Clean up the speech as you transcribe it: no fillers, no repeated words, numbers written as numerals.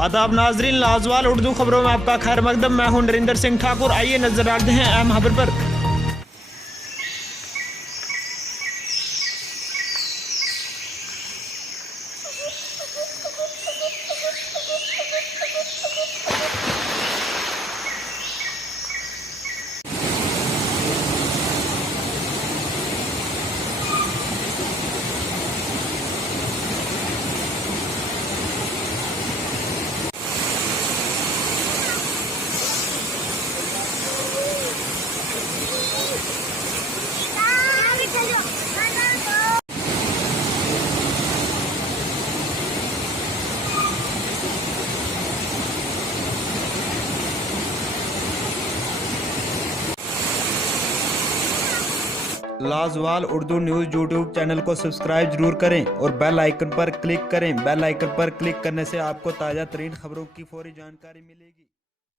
आदाब नाजरीन, लाजवाल उर्दू खबरों में आपका खैर मकदम। मैं हूं नरिंदर सिंह ठाकुर। आइए नजर डालते हैं अहम खबर पर। लाजवाल उर्दू न्यूज़ यूट्यूब चैनल को सब्सक्राइब जरूर करें और बेल आइकन पर क्लिक करें। बेल आइकन पर क्लिक करने से आपको ताज़ा तरीन खबरों की फौरी जानकारी मिलेगी।